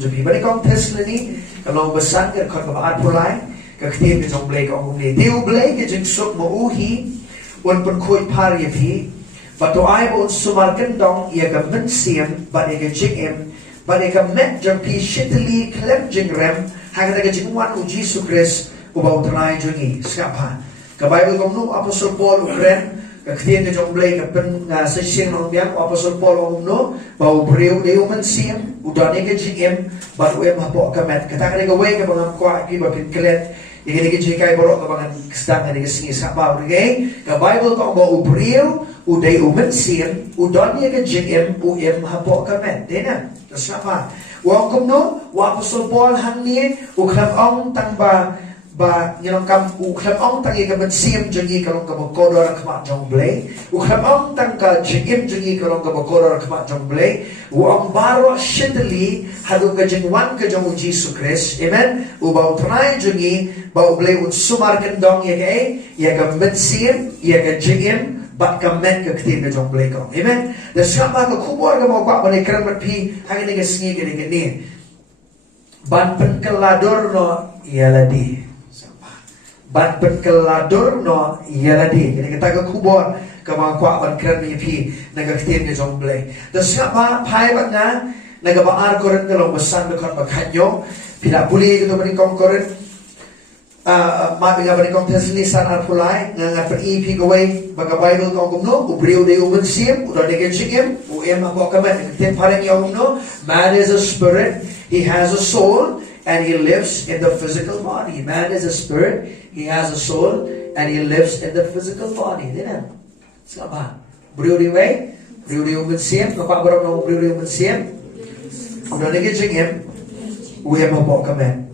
Jadi balik kong Tesla ni kalau besan ke kau kebaat pulai ke ketim ke jong blake ong ni tiu blake ke jeng sok mo uhi un pun koi par ye phi batu ai bon sumar kendong ia ke mensiam ba ke jeng ba ke met jong pi shitli klem jeng rem ha ke jeng wan u Jesus Christ u ba utrai jongi siapa ke Bible kong nu Apostle Paul ukren ketika ke jong blake pen sesing nong biang Apostle Paul ong no bau breu deu mensiam udah ni ke jeng baru em hapok kamet kata ke we ke bangam kwa pi ba pin klet ini ke jikai borok ke bangan sedang ni ke singi sapa okay ke Bible ko bau breu udai mensiam udah ni ke jeng em hapok kamet dena siapa wa kum no wa Apostle Paul hang ni ukram ong tang ba nyong kam ukram ong tang ke mensiam jengi kalong ke bokodor kma jong blay ukram ong tang ka jeng jengi kalong ke bokodor kma jong blay wa ong baro shitli hadu ke jeng wan ke jong Jesus Christ amen u bau trai jengi bau blay un sumar kendong ye ke mensiam ye ke jeng bat ka met ke ktim ke jong blay ko amen the siapa ke kubur ke mau kwa bani kran mat pi hang ni ke singi ke ni ban pen kelador no yaladi ban penkelador no yaladi jadi kita ke kubur ke mangkwa ban kran mi pi naga ktim ke jong blay the siapa pai bat na naga baar koren ke long besan ke kon bakhanyo pila puli ke to bani kong koren ma pinga bani kong tesli san ar pulai nga per i pi gawai baga Bible kong kumno ubriu de uben sim udah de chingem u em ko kamet ktim pareng yong no man is a spirit he has a soul and he lives in the physical body. Man is a spirit, he has a soul, and he lives in the physical body. Dina? Siapa? Beriu diwe? Beriu diu mensiam? Apa berapa nama beriu diu mensiam? Udah lagi jengem, uya mau kamen.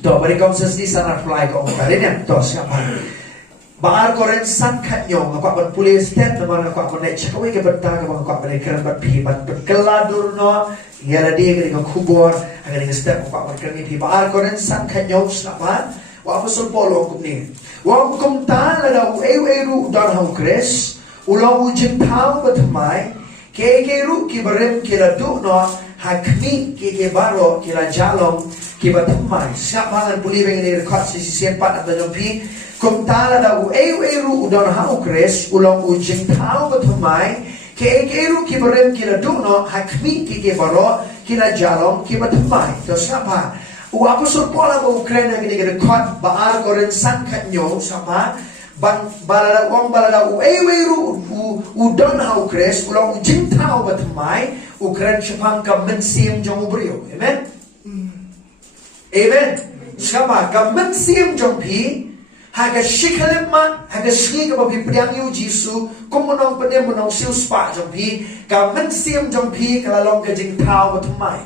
Toh, beri kau sesi sana fly kau kali ni. Toh, siapa? Baar koren san katnyong, apa pun pulis step, nama apa pun naik cakap ke bentang, apa pun naik keren berpi, berkeladur no. Ia lagi ketika kubur, ketika step apa berkeni pi baar koren san kanyong sama, wa Apostle Paul ong ni, wa kum ta la da eu dan hau kres, ulang ujim tau betamai, ke ru ki berem kira du no, hakmi ke baro kira jalom ki betamai, siapa yang boleh begini rekat sisi sempat atau jompi, kum ta la da eu dan hau kres, ulang ujim tau betamai. Keru ki berem kira duno hakmi ki baro kira jalom ki batamai to siapa u Apostle Paul abo Ukraina ki de kot baar koren san kanyo siapa ban balada wong balada u eweru u don hau kres ulang jintao batamai Ukraina chapang ka mensim jong ubrio amen amen siapa ka mensim jong pi haga shikhalemma haga shri ka babi priang yu jisu kumunong pade munong siu spa jong pi ka mensiam jong pi kala long ka jing tao batumai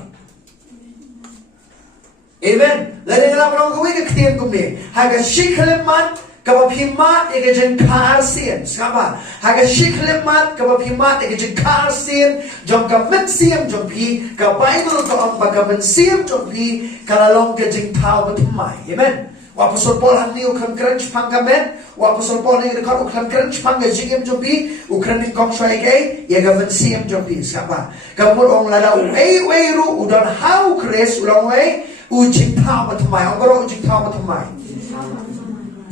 amen lale ngala munong kuwi ka ktien kumni haga shikhalemma ka babi ma ega jing kar sien sama haga shikhalemma ka babi ma ega jing kar sien jong ka mensiam jong pi ka Bible ka ang ka mensiam jong pi kala long ka jing tao batumai amen wa Apostle Paul han ni ukran crunch pangamen wa Apostle Paul ni rekod ukran crunch panga jingem jobi ukran ni kong shai ke ya ga vensiam jobi siapa kamur ong lada u ru udan hau kres ulang we u jingtao batumai ong goro jingtao batumai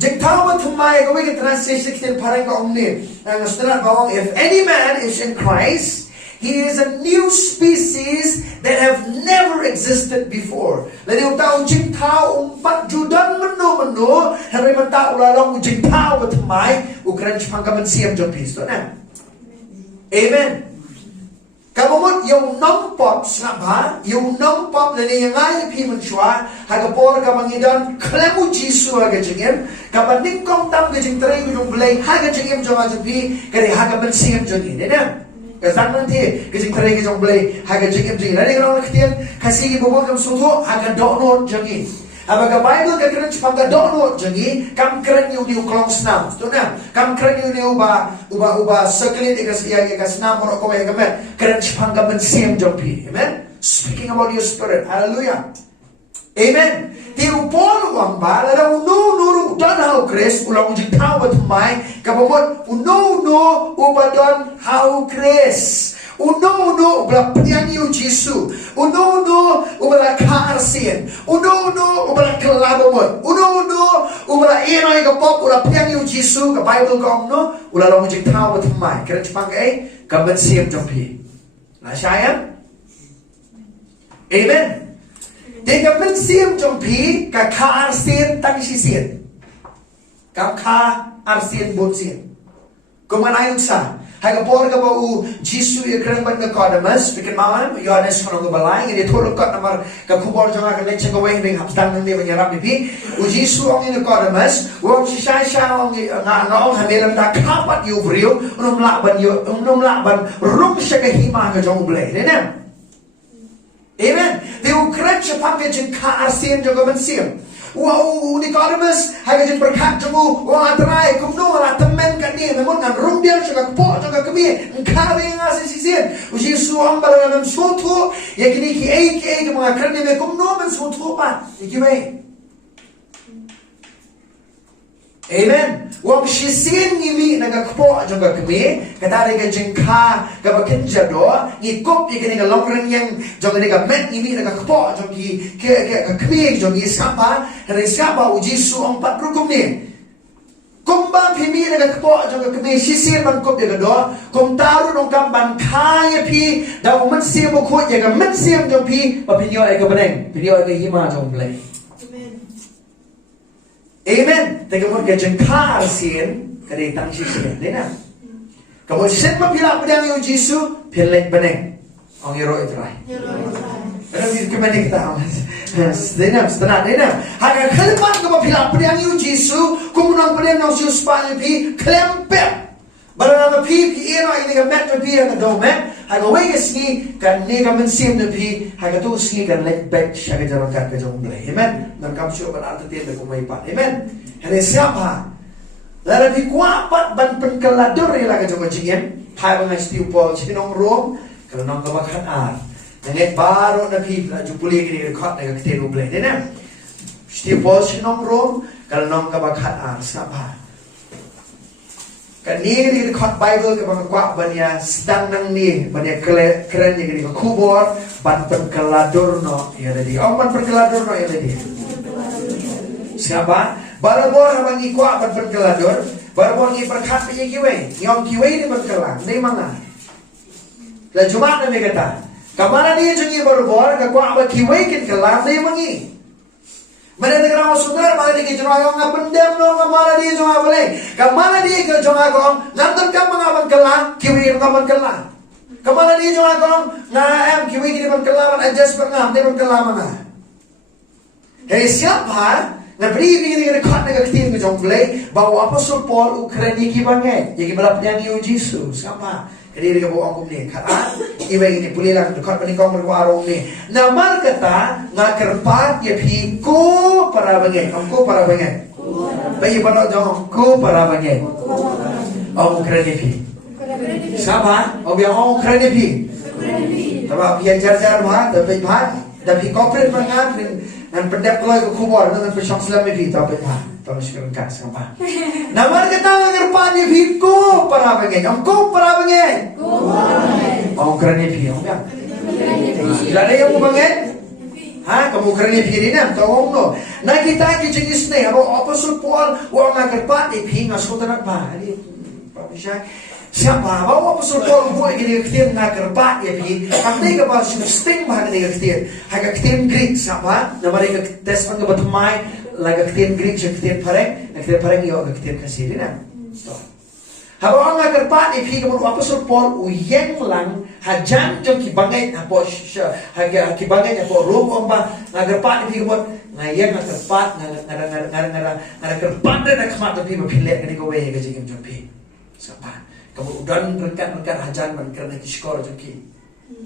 jingtao batumai go we translation kitin parang ka ong ni ang strat bawang if any man is in Christ he is a new species that have never existed before. Lalu tahu jingtao umpat judan menu hari mentah ulalong jingtao bertemai ukran cipang kamen siam jopis tu na. Amen. Kamu mut yung nampop snapa yung nampop na yang ay pi menchua hagapor kamangidan klemu jisu haga jingem kapaning kong tam gajing terai yung belai haga jingem jong ajupi kari haga men siam jongin na. Kazan nanti kajing terai kajong belai haga jingem jingin. Nadi kalau ketian kasih bobot kam susu haga dono jingin. Abaga Bible ka keren cipang ka dono jingin kam keren yung di uklong senam. Tu na kam keren yung di uba sekelit ikas iya ikas senam morok kau yang kemet keren cipang ka mensiam jompi. Amen. Speaking about your spirit. Hallelujah. Amen. Ti upol wang ba la nuru dan hau kres ulang uji tau batumai kapamot uno ubadon hau kres uno ubla priang yu jisu uno ubla arsian. Uno ubala kelabo mo. Uno ubala inoy ka pop ula piang yu Jisu ka Bible kong no ula long jing tao mo tumay. Kaya chipang ay kaban siyam jompi. Na siya Amen. Di kaban siyam jompi ka arsian tang sisian. Ka arsian bon sian. Kumanayong sa hay kapor ka ba u Jisu ya kerang ban Nicodemus bikin malam Yohanes kono balai ini thoro kat namar ka kubor janga ka leche ko wei ning haptang nang dia menyerap bibi u Jisu ong Nicodemus wong si sha ong nga ong hamelam da kapat yu brio unom la ban rum sha ka hima ka jong ble ne Amen. Dia ukrat cepat ke jeng ka arsian juga ban siam. Wow, Nicodemus, hay ka berkat jemu, wala atray, kumno wala temen kani, memang ngan rumbian suka po suka kami, engkabe nga sisien. Uji suam bala nam soto, ya kini ki ai mga krani me kumno men soto pa. Ikiwe. Amen. Wong sisien ngimi nagakpo juga kami, kadari ka jengka ka bakinja do, ngikop ya kini ka longren yang jong ni ka met ngimi nagakpo jong ki ka kami jong ki sapa, hari sapa uji su ong pat rukum ni. Kumba pimi nagakpo jong ka kami sisien man kop ya do, kum taru nong kamban kaya pi, daw man siam mo ko ya ka man siam jong pi, papinyo ay ka beneng, pinyo ay ka hima jong play. Amen. Teka mo ka jengka arsian kada itang sisian. Dina. Kamu sen mapila pedang yu Jisu pilek beneng. Ang hero itray. Ano din kemana kita? Dina, setengah dina. Haga kalimat ka mapila pedang yu Jisu kumunang pedang ng Diyos pi klempet. Bara na pi ino ini ka met pi ka domen. Haga weges ni kan ni ka mensim na pi haga tu ni kan lek back siya ka jalan ka jong ble. Amen. Nang kapsyo ban arti tiada ko may pa. Amen. Hari siapa? Lara di kuapat ban penkelador ila ka jong jingen. Pai bang stiu pol sinong rom kalau nang ka bakat ar. Nanget baro na pi la jupuli kini rekat na ka tenu ble. Amen. Stiu pol sinong rom kalau nang ka bakat ar siapa? Kaniri record Bible ke mga kwa banya sedang nang ni banya keren ni kini kubor ban penkelador no ya tadi ban penkelador no ya tadi siapa barabor abang ni kwa ban penkelador barabor ni berkat punya kiwe nyong kiwe ni berkelang ni mana la cuma na me kata kamana dia jungi barabor ka kwa ba kiwe kin kelang ni mangi mana dengan orang saudara mana dia kerja orang ngap pendem no kamana dia junga boleh kamana dia kerja orang nanti kamu ngapan kelang kiwi ngapan kelang kamana dia junga orang ngam kiwi kini ngapan kelang adjust pengam dia ngapan kelang mana hei siapa na beri ini rekat negara kita ngejong boleh bawa apostol Paul Ukraina ki banget jadi balap yang yu Jesus siapa kadiri ka buong kumni kata iba ini pulih lang dekat penikong berwarong ni namar kata ngakerpat ya piko para banget angko para banget bayi pada jong ko para banget ang Ukraina pi siapa biang ang Ukraina pi tapi pian jar tapi corporate pengat dan pendep kalau ikut kubur dengan pesong selam pi tapi Tolong sekarang kat siapa? Nama kita ngerpan ni piko para banget, angko para banget. Ang Ukraina pi, ang biang. Ilala yung banget. Ha, kamu Ukraina pi rin am, tawong no. Nakita jenis ni, Apostle Paul, wang ngerpan ni pi ngasutan pa. Ini, siya. Siapa? Bawa Apostle Paul buat gini ketir ngerpan ya pi. Kami ka ba sting bahag ni ketir. Haga ketir Greek siapa? Nama dia tes pang kebatumai. Laga ketir Greek siya ketir pareng yo ketir kasih na. Habang ang ngerpan ni pi kamu Apostle Paul uyeng lang hajan jong kibangay na po siya haga kibangay na po room ba ngerpan ni pi kamu ngayang ngerpan ngerpan na kamat pi mapilek ni ko way gajing jong pi. Siapa? Kamu udan rekan hajan man karena diskor joki.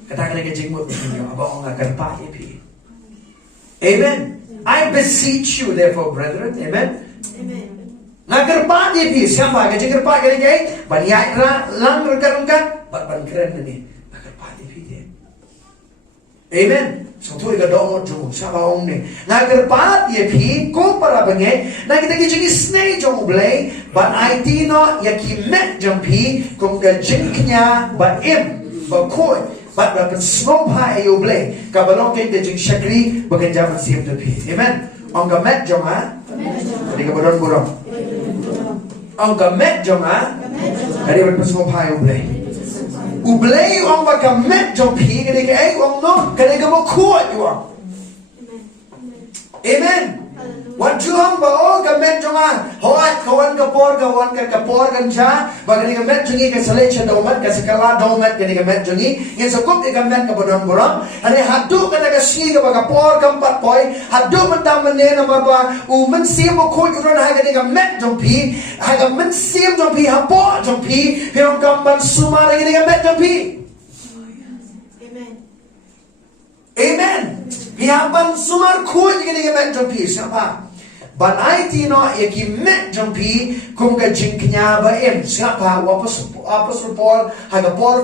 Katakan lagi jenggot begini, abang akan pakai pi. Amen. I beseech you therefore, brethren. Amen. Amen. Nagar pakai pi siapa? Kerja kerpa kali jai. Banyak lang rekan ban keren ni. Nagar pakai pi dia. Amen. Satu ika dong jom siapa orang ni. Nagar pakai pi ko para bangai. Nak kita kerja snake jom boleh. Ban IT no ya ki met jom pi kung ka jinknya ba im ba koi bat pen snow pa ayo ble ka balong ke jing shakri bagan jaman siam de pi amen ong ga met jong ha ni ka bodon borong ong ga met jong ha ari pen snow pa ayo ble uble ong ba ka met jong pi ke ni ai ong no ka ni ka mo kuat yo amen Wan chuang ba o ka met jonga hoat kawan kapor kan cha ba ka met jungi ka sale cha domat ka sakala domat ka met jungi ngin sa kop ka met ka bodon boram ane hadu ka ka si ka ba ka por kam pat poi hadu man tam ne na ba u man sim mo ko yu ron ha ka met jong pi ha ka man sim jong pi ha po jong pi pero kam ban suma ka met jong pi amen Biarpun sumar kuat jadi met jong pi siapa Ban ai ti no ye ki met jong pi kum ka jing knya ba em siapa apostol Paul haga Paul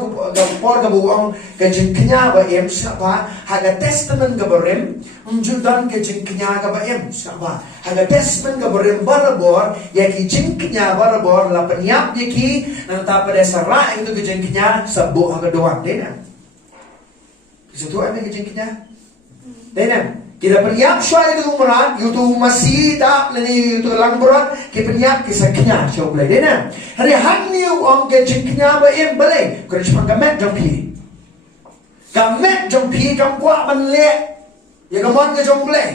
ka buang ka jing knya ba em siapa haga testament ka berem unjudan ka jing knya ka ba em siapa haga testament ka berem barabor ye ki jing knya barabor la penyap ye ki nang ta pada sara itu ka jing knya sabu haga doang dena Situ ay ka jing knya dena kita penyap syai itu umuran, itu masih tak lagi itu lang berat. Kita penyap kisah kenya syai boleh, dena. Hari hani orang kecik kenya berim boleh. Kerana cuma kamet jampi, kamet jampi kamu kuat menlek, ya kamu ke jom boleh.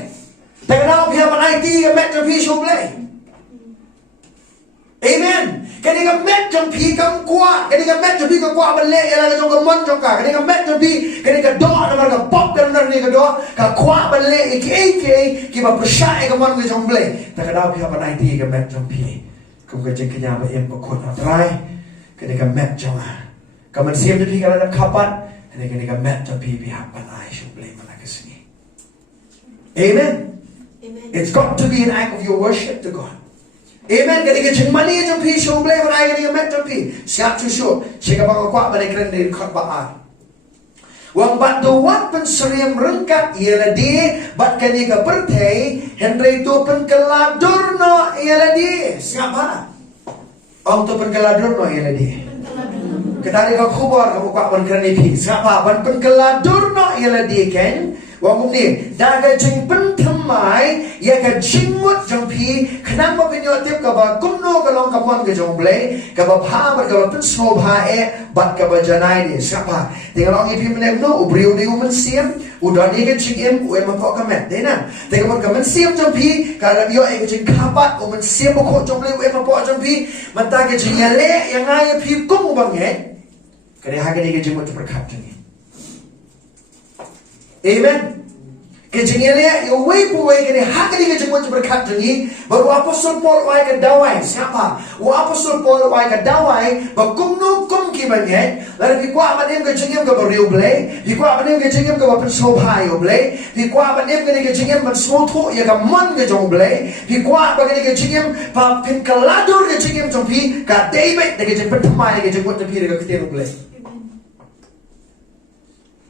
Tak kenal pihak mana IT kamet jampi syai boleh. Amen. Kani ka met jong pi kam kwa, kani ka met jong pi ka kwa ban le ya la jong ka mon jong ka, kani ka met jong pi, kani ka do na mar ka pop ka na ni ka do, ka kwa ban le ki ba persya ka mon ka jong ble. Ta ka da pi ha ban ai ti ka met jong pi. Kum ka jeng kanya ba em ba kon atrai, kani ka met jong a. Ka man siam de pi ka la kapat, kani ka met jong pi ha ban ai shu ble man ka sini. Amen. It's got to be an act of your worship to God. Amen. Ketika jemani jom pi show boleh berai ketika met jom pi siap cusu. Jika bangga kuat pada keren dari kot baat. Wang bantu wat penseriam rengkat ialah di bat ketika pertai Henry tu penkeladur no ialah di siapa? Om tu penkeladur no ialah di. Ketari kau kubur kamu kuat pada keren pi siapa? Ban penkeladur no ialah di kan? Wang ni daga jeng pentemai ya ka jingmut jong pi kenapa penyotip ka ba kumno ka long ka mon ka jong ble ka ba pha ba ka pen snow pha bat ka ba janai ni siapa tinggal long ipi menek no ubriu ni umen siam udani ka jing em u em ko ka met dena tinggal mon ka men siam jong pi ka ra yo e ka jing kapat umen siam ko jong ble u em po jong pi mata ka jing ya le yang ai pi kum bang he ka ni ha ka ni ka jingmut berkat ni Amen. Kejengnya yang way puai kini hak ini kejengmu berkat jengi baru apostol Paul wai ke dawai siapa? Apostol Paul wai ke dawai bakum nu kum kibanye lalu pikwa amanem kejengem ke beriu blay pikwa amanem kejengem ke bapen sobai blay pikwa amanem kejengem ban soto ya ke mon kejong blay pikwa bagani kejengem papin keladur kejengem jompi ka David de kejeng pertemai kejeng buat jompi de ketemu blay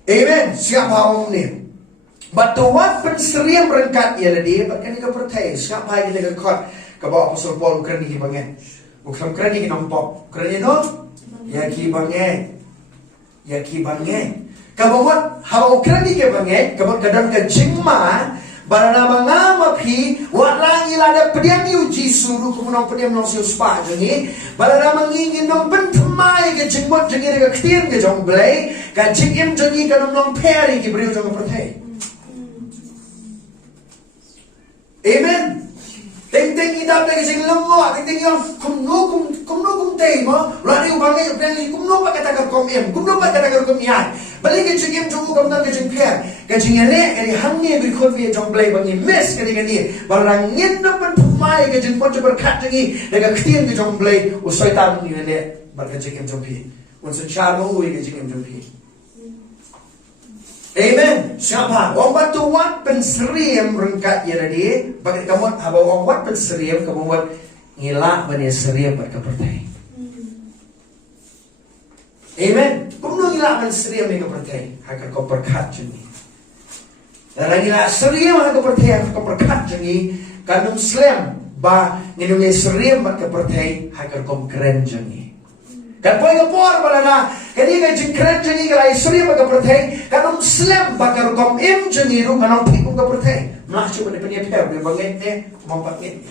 Amen. Siapa orang ni? Batuan penseriam rengkat ialah dia. Bahkan dia percaya. Siapa yang kita kekot ke bawah apostol Paul kerana ni bangai. Bukan kerana ni nampak. Kerana no? Ya ki bangai. Ya ki bangai. Kamu hawa kerana ni bangai. Kamu kadang ke jengma. Barana mangama pi walang ilada pediam uji suruh kemunang pediam nong siu spa jengi barana mangingin nong pentemai ke jengbot jengi ke ketien ke jong blay ka jengim jengi ka nong peri ke beriu jong pertai Amen. Teng idap lagi sing lengo, teng yang kumno tei mo, lari ubangai beli kumno pa kata kom kumno pa kata kom yan. Balik ke jengim jong kom nang ke jeng per, ke jeng ele ke hangi bi khot bi jong blai bangi mes ke ni, barang ngin no pen pumai ke jeng pon berkat jengi, daga ketien ke jong blai usai tan ni ele bar ke jengim jong pi. Unsa chamo ui ke jengim jong pi. Amen. Siapa? Orang batu wat penseriam rengkat ya tadi. Bagi kamu, apa orang wat penseriam kamu buat ngilak bani seriam berkat pertai. Amen. Kamu ngilak bani seriam ni kepertai. Agar kau berkat jengi. Dan ngilak seriam agar pertai agar kau berkat jengi. Kanum Islam ba nginungi seriam berkat pertai agar kau keren jengi. Kan poin kapor balana kani ga jingkran jangi ga isri ba ga perthai kan Muslim ba ga kom im jangi ru kan phi ga perthai ma chu ne penya pher be bangen ne mompat ne.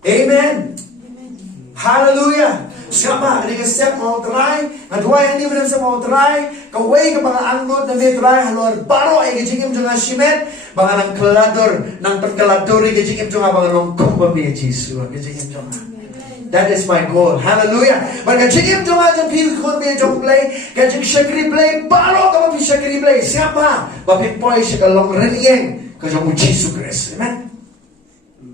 Amen. Hallelujah. Siapa kani ga step mau try adwa yang ni benar mau try ka wei ka mga angot na be try halor baro ay ga jingim janga simet mga nang kelador nang perkelador ga jingim janga mga nong komba be Jesus ga jingim janga. That is my goal. Hallelujah. But kajing jong ajong pi kon be jong play, kajing shakri play, balo ka pi shakri play. Siapa? Bapi poi shakalong renieng kajong Jesus Christ. Amen.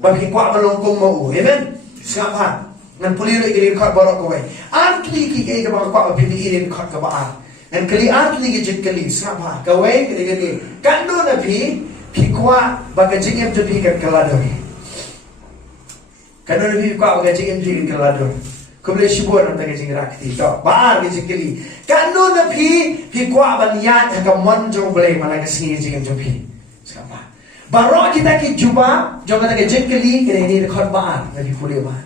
Bapi kwa malong kong mau. Amen. Siapa? Nan puliro ikirin kat barok kawai. Antli ki kay ka kwa pi ikirin kat ka ba. Nan kali antli ki jit kali. Siapa? Kawai kali kali. Kando na pi kwa baka jing jong pi kat kaladori. Kano nabi kwa gajing imjing kalado. Kumle shibor nam gajing rakti. To baar gajing kali. Kano nabi kwa baniyat haka monjong blay malaga sini gajing imjong pi. Siapa? Baro kita ki juba jong kata gajing kali kene ini rekod baar nabi puli baar.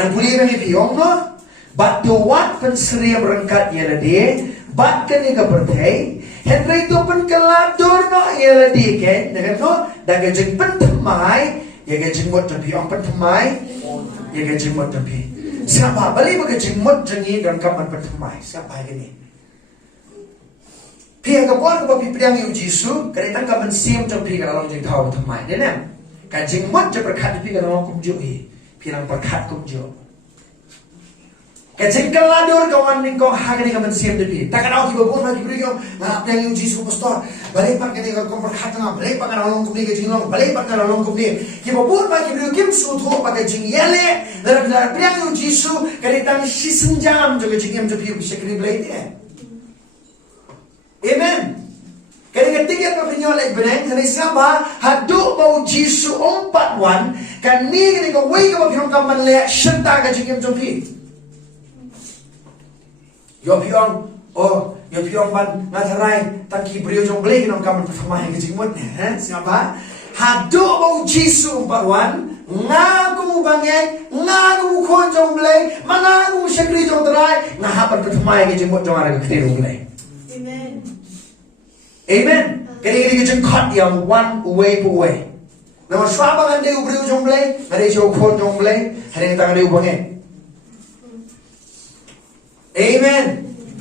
Nan puli nabi piong no. Bat to wat pensria berangkat yala de. Bat kani ka berthai. Henry to pen kalador no yala de ken. Dengan no da gajing pentamai. Ya ga jingmot tapi ang pentamai ya ga jingmot tapi siapa balik baga jingmot jangi dan kaman pentamai siapa ini pihak kapal ko pipiang yu Jisu kare tang kaman sim tapi kalau jing tahu pentamai dena ka jingmot je berkat tapi kalau kum jo hi pirang berkat kum jo ka jingkalador kawan ning ko hagani kaman sim tapi takkan au ki babon ma ki priyo na piang yu Jisu pastor balik pak kene ka kum berkat na balik pak na long kum ni ke jinglong balik pak na long kum ni ki babon ma ki priyo kim su tho pa ke jing yele la piang yu Jisu kare tang sisenjam jo ke jingem jo pi shekri blai de. Amen. Kaya ketiga pa pinyo like beneng kani siapa hadu mau Jisu 41 kan ni ko wei ka pinong kaman le shenta ka jingem jo pi. Yo piong ban ngatarai tangki beliau jong blay kinong kaman performa yang kecing mut siapa hadu mau Jisu 41 ngaku bangen ngaku kon jong blay mangaku syakri jong terai ngahapan performa yang kecing mut jong ara ketiru blay. Amen. Amen. Kini kecing cut yang one way per way. Nama swaba kan dia beliau jong blay ada jong kon jong blay ada yang tangan dia bangen. Amen.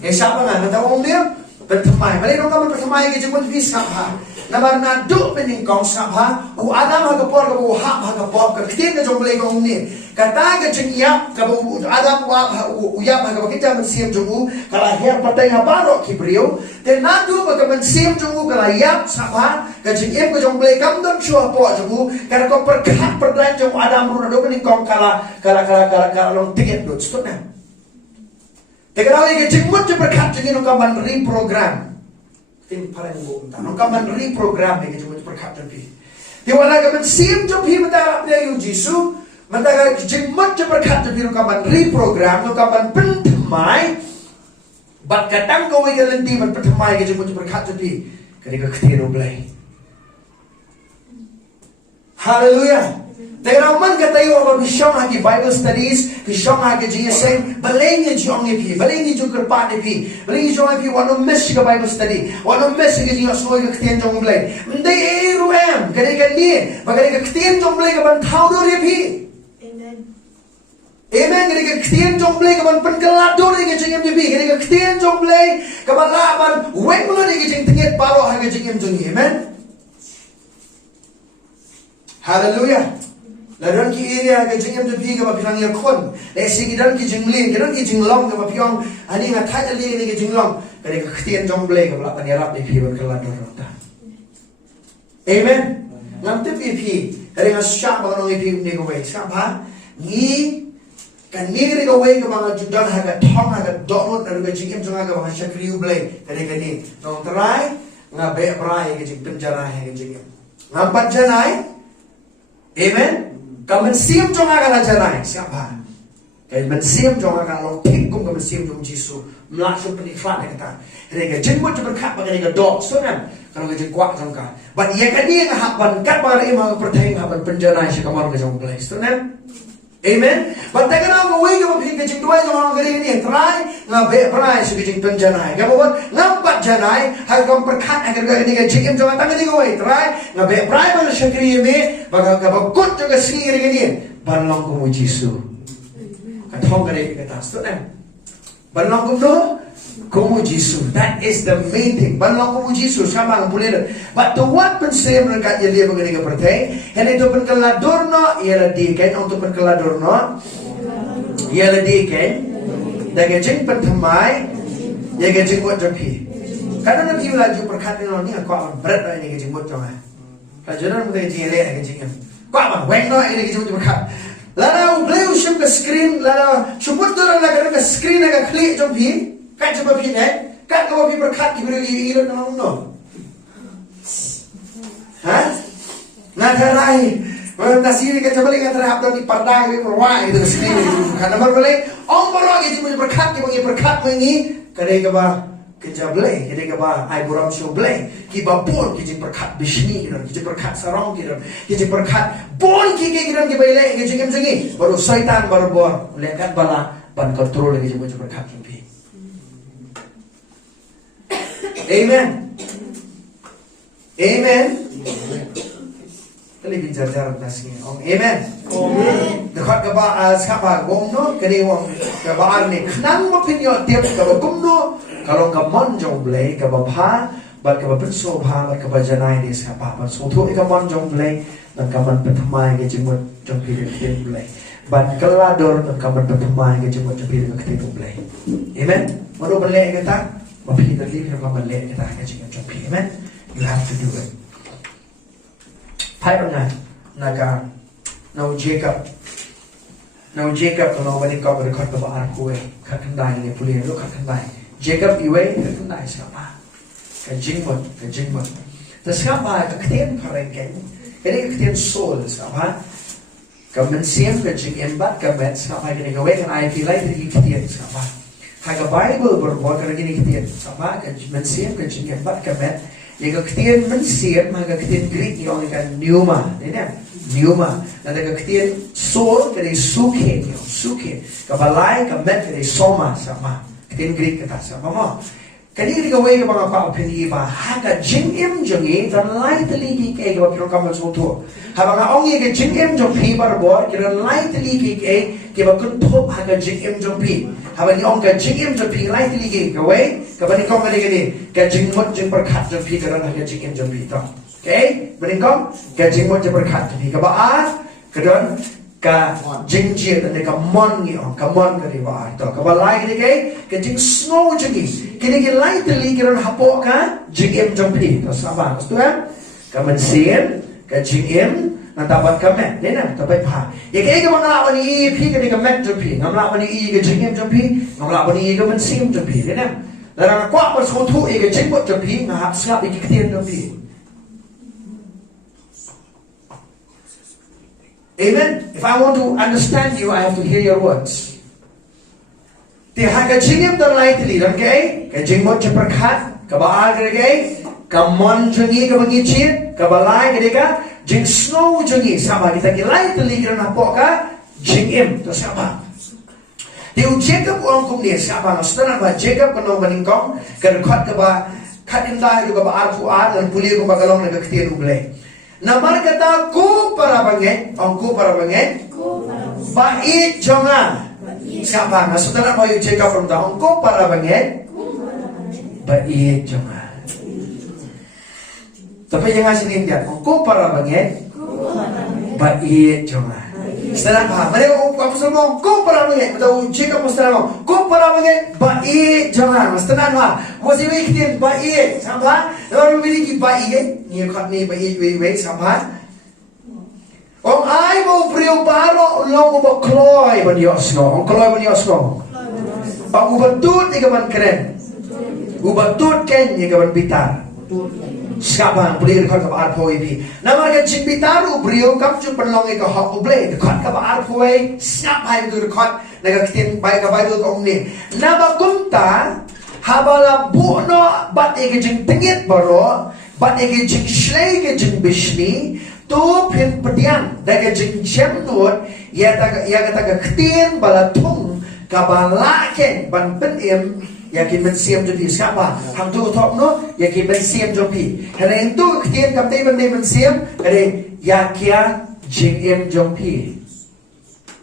Siapa nga natawong dia pertamai. Balik nung kaman pertamai ke jemut vi sabha. Nabar na do pening kong sabha. U Adam hagapor ka u hap hagapor ka kitin ka jong balay kong ni. Kata ka jeng yap ka u Adam u yap hagapor kita mensiam jong kalahir patay nga baro kibriyo. Then nado ba ka mensiam jong kala yap sabha ka jeng yap ka jong balay kam dong shua po jong kara ko perkat perdan jong Adam ru na do pening kong kala long tiket do. Stop na. Tekarawi ke jengmut je berkat jengi nung kaman reprogram. Tim parang buong ta. Nung kaman reprogram ke jengmut berkat jengi. Di wala kaman sim jengi mata dia yu Jisu. Mata ka jengmut je berkat jengi nung kaman reprogram nung kaman pentemai. Bat katang kau ke lenti bat pentemai ke jengmut je berkat jengi. Ketika ketiru belai. Hallelujah. Tekaraw man katayo ako bisyong hagi Bible studies, bisyong hagi GSM, balay niya jong ipi, balay niya jong kerpat ipi, balay niya jong ipi, wano miss ka Bible study, wano miss ka jing asloy ka katiyan jong blay. Hindi ruem, kani ka ni, bagay ka katiyan jong blay ka ban tao do ipi. Amen. Amen, kani ka katiyan jong blay ka ban pangkalador ka jing ipi, kani ka katiyan jong blay ka ban laban, weng mo na ka jing tingit paro hagi jing jong. Amen. Hallelujah. Ladan ki area ke jingem tu pi ke ba pilang ya kon le sigi dan ki jingling ke dan ki jinglong ke ba piong ani nga thai ali ni ke jinglong ke de khtian jong ble ke la pan yarap ni pi ba kala do ta. Amen. Ngam te pi ke nga sha ba no pi ni ko wei sa ba ni kan ni ke ko wei ke ba judan ha ga thong ha ga do no na ke jingem jong ga ba sha kriu ble ke de ni no trai nga be brai ke jing penjara ha ke jingem ngam panjanai. Amen. Kaman siam jong aga janai siapa? Kay man siam jong aga long tik kum kaman siam jong Jisu melaksuk penikfan kata. Rega jengmut berkat bagai rega dot sonan kalau ke kuat jong ka. Ban ia kan dia ngahapan kat bar ima perteng haban penjana si kamar ke jong place sonan. Amen. But taken out away of him getting twice on the try, now be price getting Penjanai. Gabot, now but Janai, have come per cat and get chicken to a away, try, now be private shakri me, but I have a good to a sea again. But long with Jesu. At home, get us to them. But long no. Kumu Jesu. That is the main thing. Banlang kumu Jesu sama ang puliran. But to what pensay mo kat yali mo ganing kapatay? Hindi to penkelador no, yala di ken ang to penkelador no. Yala di ken. Dagajing pentamay, yagajing buat jampi. Kadang nabi laju perkat ni aku akan berat no ini gajing buat jamai. Kajian mo dagajing yale gajing am. Ko akan weng no ini gajing buat perkat. Lada bleu shim ke screen, lada chuput tu lada ke screen aga klik jampi. Kan coba pin kan kau pin berkat kibir ilan nama uno, hah? Nagarai, nasiri kan coba lihat terhadap dari parda ini perwai itu sini, karena berbalik, orang itu punya berkat mengi, kadai kaba kejable, kadai kaba ai buram shoble, kiba pun kijin berkat bisni kiran, kijin berkat sarong kiran, kijin berkat pun kiran kibale kijin kencengi, baru syaitan baru bor, lekat bala ban kontrol lagi kijin berkat kimpi. Amen. Amen. Kali bicara nasi. Amen. Amen. Dekat kaba siapa gomno, kali wong kaba ni kenang mo pinyo tiap kaba gomno, kalau kaba monjong blay kaba pa, bat kaba penso pa, bat kaba janai di siapa, bat soto ika monjong blay, dan kaba pertama yang jemut jong pilih ketin blay, bat kelador dan kaba pertama yang jemut jong pilih ketin blay. Amen. Mau blay kita? Amen. You have to do it. Pairongan naga now Jacob no bani ka bari khat ba ar ko khat khandai le puli lo khat khandai Jacob iwe khat khandai sapa ka jingmot ta sapa ka kten pharengen ele ka kten soul sapa ka men siem ka jingem bat ka met sapa ka ga we kan I feel like the kten sapa Haga Bible berbuat kerana gini ketian sama kan mensiap kan jingkat bat kamet yang ketian mensiap haga ketian Greek yang kan pneuma ini pneuma dan haga ketian soul kali suke kabalai kamet kali soma sama ketian Greek kata sama mo kali ini kau yang bangga kau opini bah haga jingim jongi dan lain teligi ke kau pirong kamal soto habanga ongi ke jingim jong pi berbuat kira lain teligi ke kau kuntup haga jingim jong pi Habang ong ka jingim jong pi lai tiligi kawai kabani kong kali gini ka jingmot jing berkat jong pi karena ka jingim jong pi to okay bani kong ka jingmot jing berkat jong pi ka ba kadon ka jingjir dan ka mon ngi ong ka mon kali ba to ka ba lai gini ka jing snow jong kini ki lai tiligi karena hapo ka jingim jong pi to sama tu ka mensin ka jingim Natapat kamet, nena, tapai pa. Ya kaya ka mga ni pi ka ni kamet jumpi, ngamla ni I ka jingim jumpi, ngamla ni I ka mensim jumpi, nena. Larang kwa pa sotu I ka jingmot jumpi, ngahap slap I ka ketian jumpi. Amen. If I want to understand you, I have to hear your words. Tiha ka jingim dan lain tili, okay? Ka jingmot jumperkat, ka baal ka nagay, ka mon jungi ka mangicit, ka balay ka dika, jing snow jungi sama kita kilai teligiran apa ka jingim to siapa Tiu Jacob orang kum ni siapa setelah ba Jacob kena meningkong ke dekat ke ba kadindai juga ba arfu dan puli ko bagalong na ketian ublay namar kata ku para bangen bait jonga siapa setelah ba Jacob from down ku para bangen bait jonga tapi jangan sini dia, kau para banget, baik cuma. Setelah apa? Mereka apa semua? Kau para banget, betul? Jika setelah apa? Kau para banget, baik cuma. Setelah apa? Masih weekend baik, sama? Orang memiliki baik, ni kat ni baik, sama? Orang ay mau priu baru, long mau kloy baniosno, kloy baniosno. Pak ubatut ni kaman keren, ubatut ken ni kaman bitar. Siapa beli dekat ke arpo ini? Nama kan cik bitaru beliau kapcu penlong ke hak beli dekat ke arpo ini. Siapa yang dekat? Naga kitin baik ke Bible kau ni. Nama kunta habala buno bat ege jeng tengit baro bat ege jeng shlei ke jeng bishni tu pin pediang daga jing chem nuot ya kata ktien bala tung kabalaken ban penim ya ki ben siam jo pi siapa hang tu thok no ya ki ben siam jo pi hene tu ktien kam dei ben siam kare ya kia jing em jo pi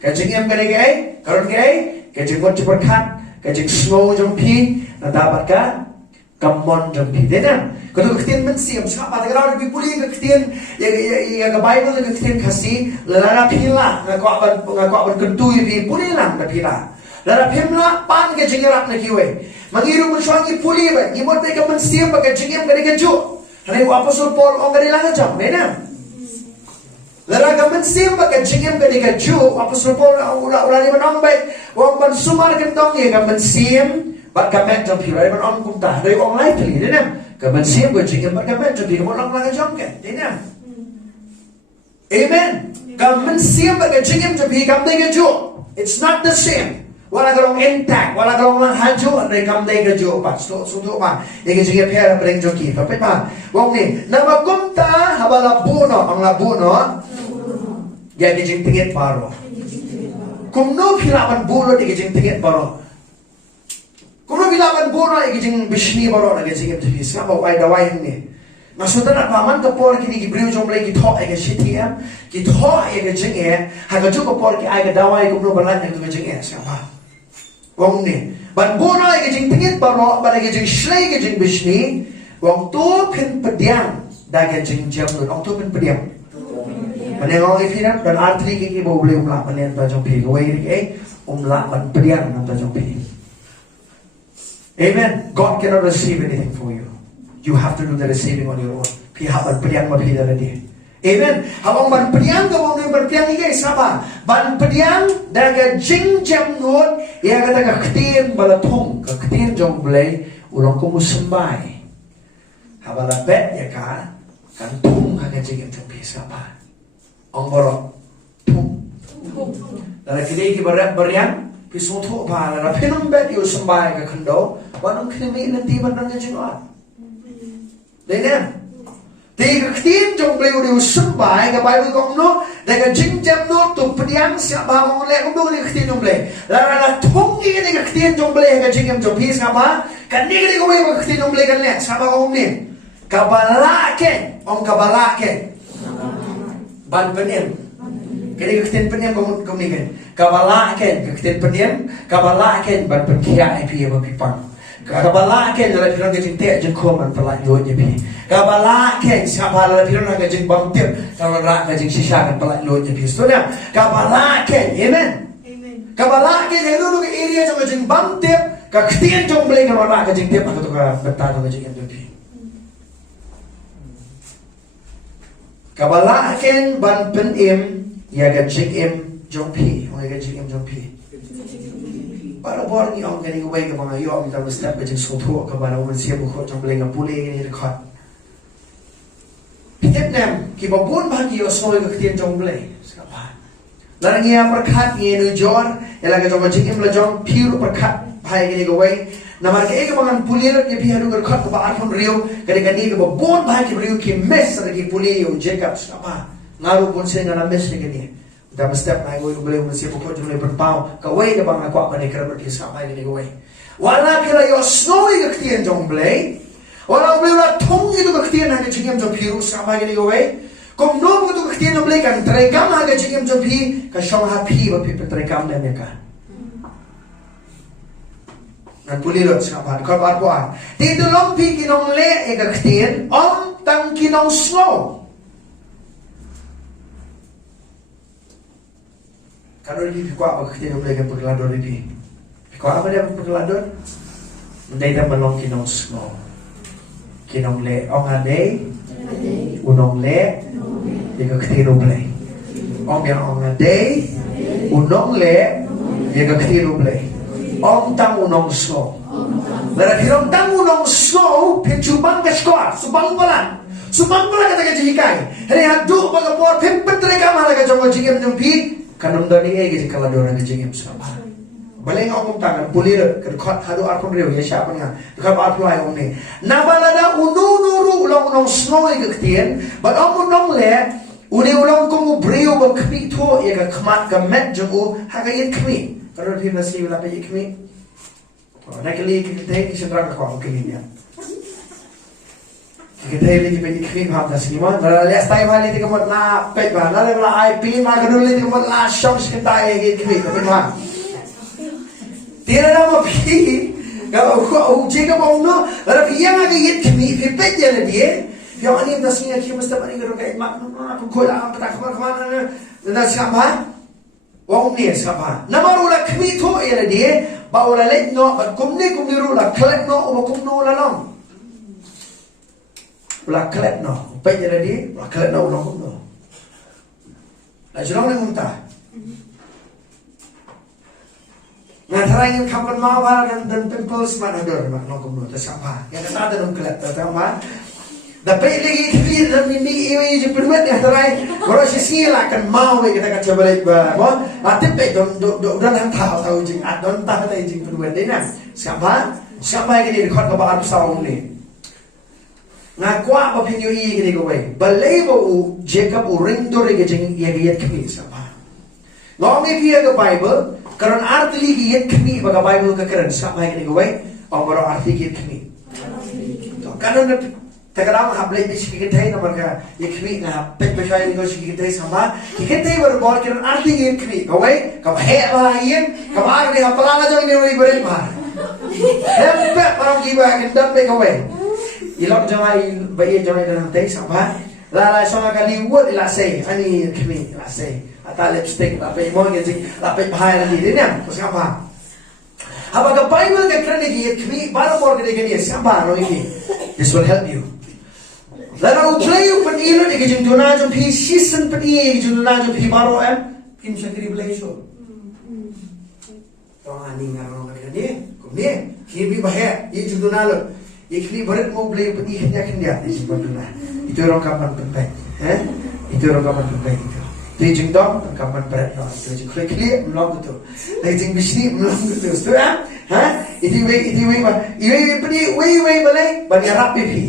ka jing em kare gai karon gai ka jing kon cepat khat ka jing snow jo pi na dapat ka kamon jo pi dena kalau ktien ben siam siapa ta kalau lebih puli ke ktien ya ke bible ke ktien kasi lara pila ngako ban kentui pi puli lang na pila lara pimla pan ke jingerap na kiwe mangiru bersuangi puli ba imot be kaman siam ba ke jingem ke ju hari apostol Paul ong ke lang jam bena lara kaman siam ba ke jingem ke ju apostol Paul ula ni manong ba wong ban sumar kentong ye kaman siam ba kamen jam pi rai ban on kumta dari ong lai pili dena kaman siam ba jingem ba kamen jam pi mo lang jam ke dena amen kaman siam ba ke jingem jam pi kam de ju it's not the same wala garong intact wala garong lang haju andai kam dai ga jo pa so tu pa e ge jige pera breng jo ki pa pa wong ni na ma kumta habala buno ang la buno ya ge jing tinget paro kum no philaban buno de ge jing tinget paro kum no philaban buno e ge jing bishni paro na ge jing em thi sa ba wai da wai ni maksudnya apa man ke por kini gibriu jom lagi thok ai ge shitiam ki thok ai ge jing e ha ga ju ko por ki ai ge dawai kum no balan ge jing e sa ba wong ni ban bono ai jing tingit baro ban ai jing shlei ge jing bishni wong tu pin pediang da ge jing jam no wong tu pin pediang ban ai ngong ifiran dan artri ki bo boleh umla ban ai ba jong pi go ai ri umla ban pediang nam ba jong pi amen God cannot receive anything for you you have to do the receiving on your own pi ha ban pediang ma pi da dia amen habang ban pediang ko wong ban pediang ni guys apa ban pediang daga jing jam nuot ya kata ka ktien bala thong ka ktien jong blai ulong ko musambay habala bet ya ka kan thong ka jing jam pisa pa ong boro thong dala kidei ki barat barian piso tho pa la phenom bet yo sambay ka khando wanong khnemi nanti ban rang jing wat denen Tiga ktien jong blai uri usambay ka Bible kong no daga jing jam no tu pediang siapa mong le kong do ni ktien jong blai la thong ki ni ktien jong blai ka jing jam jong pis apa kan ni ko we ka ktien jong blai kan le siapa kong ni kabalaken ong kabalaken ban penim kini ktien penim kong ni kan kabalaken ktien penim kabalaken ban penkia ip ba pipang kabalaken la pirang ke tinte je koman pelai lo je pi kabalaken siapa la pirang ke jing bam tip kalau ra ke jing sisa kan pelai lo je pi saudara kabalaken amen kabalaken yang dulu ke area jong jing bam tip ka ktien jong blai kan ra ke jing tip ka to ka beta to jing em pi kabalaken ban pen em ya ke jing em jong pi o ya ke jing em jong pi para bor ni ong gani way ka mga yo ang tawag step ka jing sotho ka ba na uman siya bukho jong blay nga puli ni rekhot pitet nam ki ba bon ba ki yo soy ka ktien jong blay ska ba larang ya perkhat ni no jor ela ka jong jing im la jong piru perkhat bhai gani ka way na mar ka ek mga puli rat ni bihanu ka rekhot ka ba arfam rio gani gani ka ba bon ba ki rio ki mes ra ki puli yo jacob ska ba ngaru bon se nga na mes ni gani dalam step naik gue boleh mesti pokok jumlah berpau kawai ke bang aku apa ni kerana berkis sampai gini gue wala kira yo snow ke ktien jong blai wala boleh lah thong itu ke ktien hanya jingem jong piru sampai gini gue kom no itu ke ktien jong blai kan terekam hanya jingem jong pi ka shong happy ba pi terekam dan mereka nan puli lot sampai kau apa di dalam pi kinong le ke ktien om tang kinong snow kalau lebih kuat apa kita boleh kan pergelador lebih kuat apa dia pergelador mendai dah melong kinong snow kinong le ong ade unong le dia kita boleh ong yang ong ade unong le dia kita boleh ong tang unong snow lara kirong tang unong snow pencuban ke sekolah subang balan kata kejikai hari hadu baga por pempetre kamala ka jongo jingem jumpi kanam dani e ge kala dora ge jingem sapa baleng ong tangan pulir ke khot hadu arpon reu ya siapa nga ka apply ong ni na balada unuru ulong snow ge ktien but ong le Uni ulang kong ubreo ba kami to ya ka kmat ka met jung u ha ka yit kami. Kalau lebih nasi wala pa yit kami. Oh, nak li kita kisah ko kami niya. Kita li pa yit kami ham nasi mo. Nala lias tayo mali di kamot la pet ba. Nala wala ay pin ma ganun li di kamot la shong kita yit kami kapit ma. Tira na mo pi. Kau jika mau no, tapi yang ada yit kami pet ya dia. Yang ini nasinya kita mesti balik ke rumah mak, aku kolah apa tak kemana nasi apa? Wong ni siapa? Nama rula kami tu ia dia, bawa lelak no, kumni rula kelak no, uba kumno lalong. Rula kelak no, baik ia dia, rula kelak no, ulang kumno. Lajurang ni muntah. Ngatarain kapan mawar dan pimples mana dor mak no kumno, tu siapa? Yang ada dalam kelak, tahu mak? Dapat lagi kiri dan mimi ini je perbuat yang terai. Kalau sisi lah kan mau kita kacau balik bah. Tapi don hang tahu jing, don tahu jing perbuat ni nak. Siapa yang ini dekat kepada pesawat ni. Ngaku apa pinjau ini kini kau baik. Balai bau Jacob uring dor jing ia giat kami siapa. Ngomong dia ke Bible. Kerana arti giat kami baga Bible kekeren siapa yang kini kau baik. Orang arti giat kami. Karena Tegadam hablay di sikit tay na marga ikmi na pet peshay ni ko sikit tay sama ikit tay berbor kiran arti ikmi kawai kabahe bahayin kamar ni hapala jang ni uli berin par hempe parang kiba kindan pe kawai ilok jangai bayi jangai dan tay sama la songa kali wot ila say ani ikmi ila say ata lipstick la pe mo ngi la pe bahai la ni dinam ko siapa haba ka Bible ka kreniki ikmi bara mor ke ni siapa no ini this will help you. Lalu playu penilo di kejung tuna jom pi season peni kejung tuna jom pi baro pin syakiri belai so. Tong ani ngarong kali ni, kumni kiri bahaya ye kejung tuna lo. Ye kiri berat mau belai peni kenya di simpan tuna. Itu orang kapan penting, Itu orang kapan penting itu. Di kejung dong kapan berat no. Itu kejung klik melong itu. Di kejung bisni melong itu. Itu Itu peni belai bani rapi pi.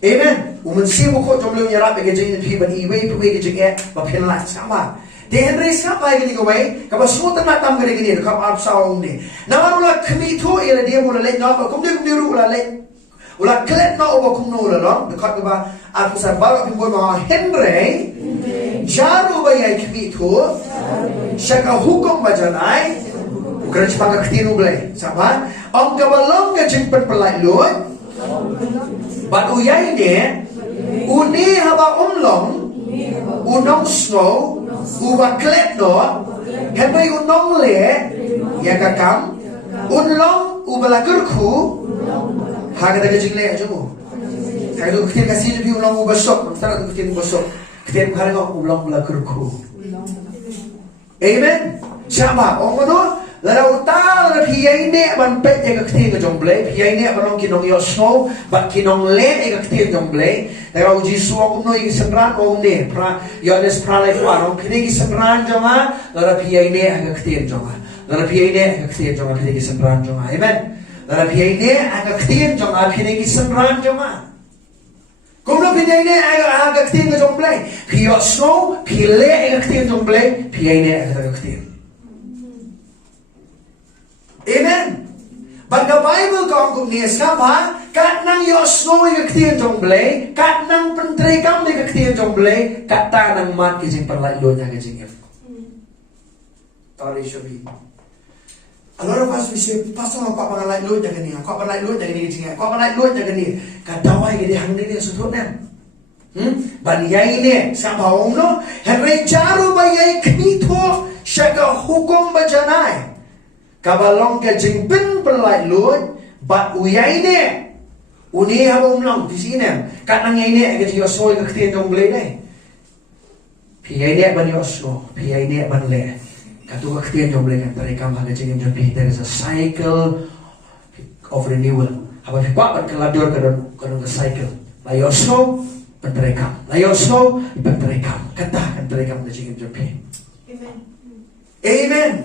Amen. Umun sibu ko jom lewat yarap begini pi ban iwe begini bapin lah sama. Dehen res apa gini kau baik? Kau semua tenat tam gini kau arp saung ni. Nama ulah kami tu ialah dia mula lek nak kau dia ru ulah lek. Ulah kelet nak kau kumno ulah long. Dekat kau arp sar baru kau bawa Henry. Jaru bayai kami tu. Syaka hukum bajanai. Bukan cuma ketinu belai. Sama. Om kau balong ke jempen pelai lut. But uyay ni, uni haba umlong, unong snow, uba klet no, henry unong le, ya kakam, unlong uba lagerku, haga daga jingle aja mo. Haga tu ketir kasih lebih unong uba sok, mana tu ketir uba sok, ketir bukan kau unlong lagerku. Amen. Siapa? Orang tu. Lalu tahu pihai ni manpet yang ketir kejomble, pihai ni balong kinong yosno, bat kinong le yang ketir jomble. Kalau uji suam no yang senran orang ni, yones pralai warong kini senran jonga, lalu pihai ni yang ketir jonga, lalu pihai ni yang ketir jonga kini senran jonga, amen. Lalu pihai ni yang ketir jonga kini senran jonga. Kau pihai ni yang ketir kejomble, pihosno, pihai yang ketir jomble, pihai ni yang ketir. Amen. Baga Bible kau angkum ni siapa? Kat nang yosno yang ketir jomble, kat nang pentrekam yang ketir jomble, kat ta nang mat kejing perlai lo nya kejing if. Tari shobi. A lot of us we say, pastor apa pangalai lo nya kini, apa pangalai lo nya kini kejing, apa pangalai lo nya kini. Kat dawai kini hang ni sutut nem. Banyai ni siapa orang no? Henry jaru bayai kini tu, syaka hukum bajanai. Kabalong ke jengpen pelai lut, bat uyai ni, uni haba umlang di sini. Kat nang ini ke yosno ke ketir jong boleh ni. Pihai ni ban yosno, pihai ni ban le. Katu ke ketir jong boleh kan mereka mahu jengin jong pihai. There is a cycle of renewal. Haba pihak ban keladur kerana ke cycle. La yosno ban mereka, la yosno ban mereka. Kata kan mereka mahu jengin jong pihai. Amen.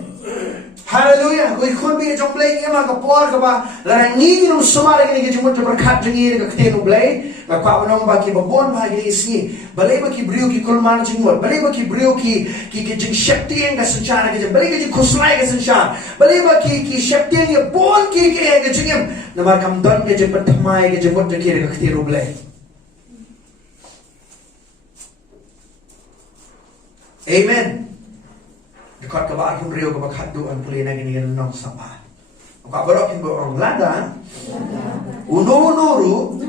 Hallelujah. Koi khun bi jong blai ngi ma ka por ka ba la ngi nu suma la ngi jumut berkat ngi ka kte nu blai ka kwa nong ba ki ba bon ba gi si balai ba ki brio ki kulman jingmot balai ba ki brio ki jing shakti ang ka sanchana ki balai ki khuslai ka sanchan balai ba ki shakti ang bon ki ka jingim na ma kam don ke je patmai ke jumut ki ka kte nu blai. Amen. Dekat kabar pun rio kabar khadu an pulih nagi ni nong sapa. Kabar pun berong lada. Unuru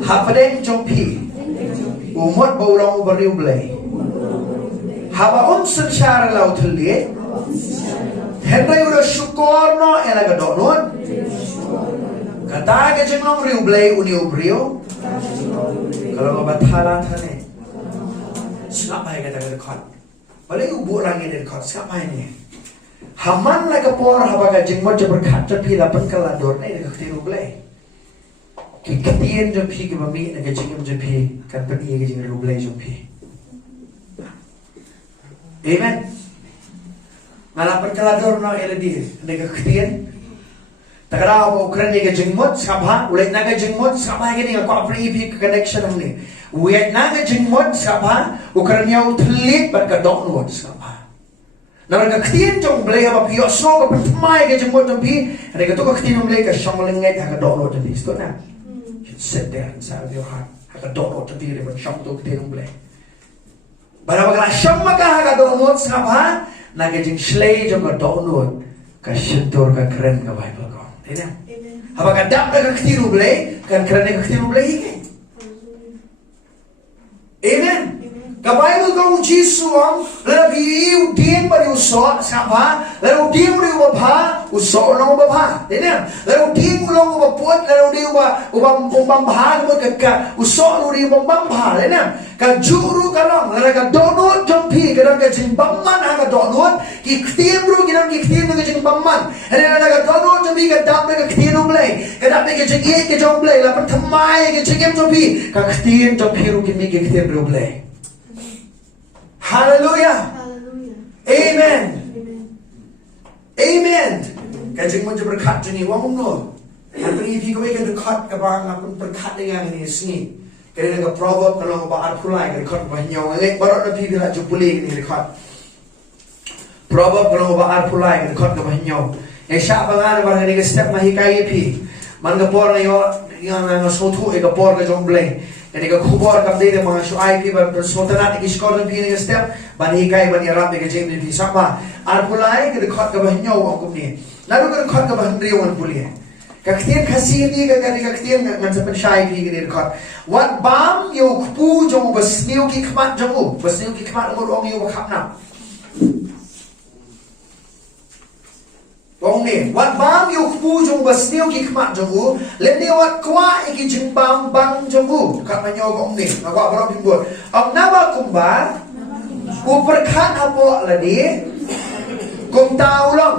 hapadeng jompi. Umot baulong beriu belai. Haba secara laut terlihat. Henry udah syukur no elaga donut. Kata ke jenglong riu belai uni ubrio. Kalau kabar thalan thane. Siapa yang kata dekat? Balai ubu orang ini dekat siapa ini? Haman lagi por habaga jengmot berkat tapi lapan kalador ni dekat tiru belai. Keketian jempi ke bami dekat jengem jempi kan pergi ke jengem belai jempi. Amen. Ngalapan kalador no eladi dekat ketian. Takara apa ukuran ni ke jengmot siapa? Ulai naga jengmot siapa ini aku apa ini connection ni? Uyat naga jengmot siapa? Ukuran yang telit berkedok nuat siapa? Naga ketian jong belai apa piok so ke pertama ke jengmot jempi. Ada ketuk ketian belai ke shamlengai berkedok nuat jempi. Itu na. Sit there inside your heart. Berkedok nuat jempi dengan sham tu ketian belai. Berapa kali sham maka berkedok nuat siapa? Naga jeng slay jong berkedok nuat. Kasentur ke keren ke Bible kau. Tidak. Apa kadang mereka ketiru belai kan kerana ketiru belai ini. Amen. Kabayu kau jisuang lalu iu diem beri usok siapa? Lalu diem beri ubah usok orang ubah. Tidak. Lalu diem orang ubah puat lalu dia ubah bahar ubah kekak usok lalu dia ubah bahar. Tidak. Kajuru kalong lalu kadonut jompi kadang kajing bamman hanga donut kiktian bro kadang kiktian kajing bamman. Ada kadonut jompi kadang kiktian belai kadang kajing ye kajong belai lapan thamai kajing jompi kiktian jompi ru kimi kiktian bro belai. Hallelujah. Amen. Amen. Kajing mo berkat jeni wang no. Ang pinipi ko ay dekat kabang ang berkat dengan ini sini. Kaya nga proverb kalau ba arpulai kan dekat banyaw ngalek barat na pipi la jupuli ni dekat. Proverb kalau ba arpulai kan dekat banyaw. Siya bangan ba ni step mahikai pi. Man gapor na yo yang sotu e gapor ka jomblay. Jadi ka khubor kam de mga shuai pi ba sotanat ki skor na pi ni step banihikai ban yarap ke jeng ni pi sapa. Arpulai ka dekat banyaw ang kumni. Lalu ka dekat ka banriwan puli. Kaktian kasih ni kaktian macam pensyai pi ni dekat. Wat bam yo kpu jong basniu ki khmat jong basniu ki khmat ngor ong yo khapna. Wong ni wat bam yo kpu jong basniu ki khmat jong le ni wat kwa iki jing bam bang jong kat manyo wong ni ngwa bro bimbut. Ang nama kumba uperkhat apo ladi kum tau long.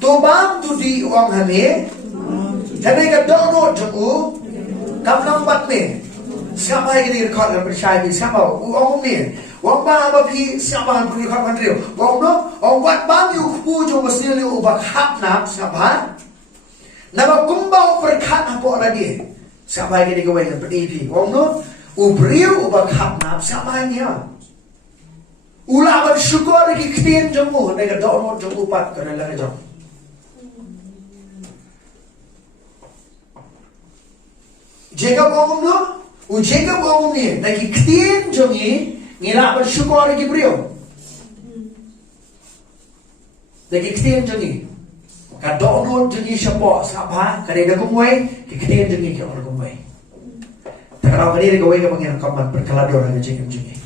Tu bam tu di uang hame jadi ka dono jong Kamlang bat ni. Siapa yang ini rekod dan percaya ni? Siapa? Orang ni. Orang ba apa pi? Siapa yang pergi rekod mandiri? Orang no. Orang wat bang yu kupu jo mesti ni ubah hap nak. Siapa? Nama kumbau perkat apa lagi? Siapa yang ini kau yang beripi? Orang no. Ubriu ubah hap nak. Siapa yang dia? Ulah bersyukur lagi ketian jemu. Mereka dono jemu pat kerana lagi jom. Jacob ngomong no, Jacob ngomong ni, lagi ketian jongi, ngira bersyukur lagi beliau. Lagi ketian jongi, kadono jongi siapa, siapa, kadang kumai, ketian jongi kau orang kumai. Terkadang kini kau yang mengira kaman berkelador lagi Jacob jongi.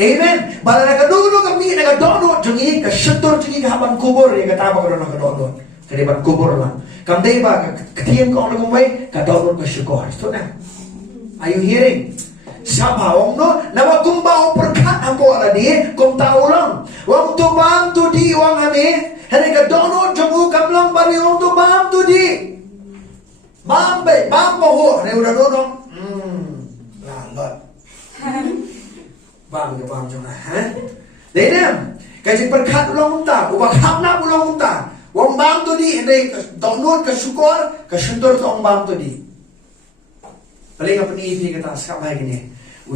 Amen. Bala nakaduno kami nakadono jongi, kasyutur jongi kahaban kubur, yang katapa kalau nakadono. Keribat kubur lang. Kamday ba, katiyan ko ang nagumay, kadonor ka syukur. Ito na. Are you hearing? Siapa wong no? Nama kumba o perkat ako aladi, kum tao lang. Wong tubam tu di wang hami, hene kadonor jamu kamlang bari wong tubam tu di. Mambe, mambo ho, hene udah dodong. Lalot. Bam ke bam jom na, ha? Denam. Kajing berkat ulang unta, ubah hamna ulang unta. Wong bam tu di, ini donut ke syukur, ke sentur tu wong bam tu di. Paling apa ni ini kata sekarang lagi ni.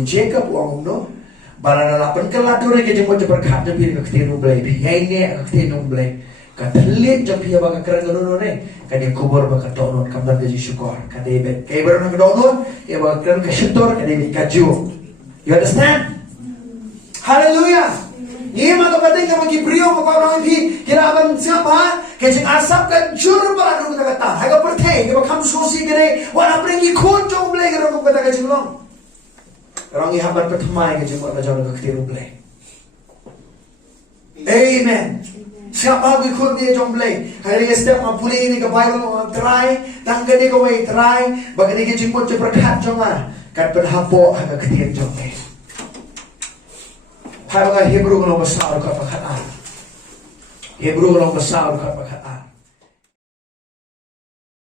Jacob wong no, barang lapan keladu lagi jemput berkat jadi ke ketemu belai, biaya ini ke ketemu belai. Katelit jam pia baga kerang donut ni, kadi kubur baga donut kamar gaji syukur, kadi bet, kadi baru nak donut, ya baga kerang ke sentur, kadi bet kaju. You understand? Hallelujah. Ini maka penting yang bagi beliau maka orang ini kira akan siapa? Kecing asap kan juru baru kita kata. Harga perteh kita kamu susi kene. Wana pergi kunjung beli kita kata kecing long. Orang ini habar pertama kecing buat belajar ke ketiru beli. Amen. Siapa aku ikut dia jom beli. Hari ini setiap mampuli ini ke Bible try, tangga ni ke way try. Bagi ni kecing buat berkat jonga. Kan penhapo harga ketiru jom. Hai mga Hebrew ng besar ka pagkataan. Hebrew ng besar ka pagkataan.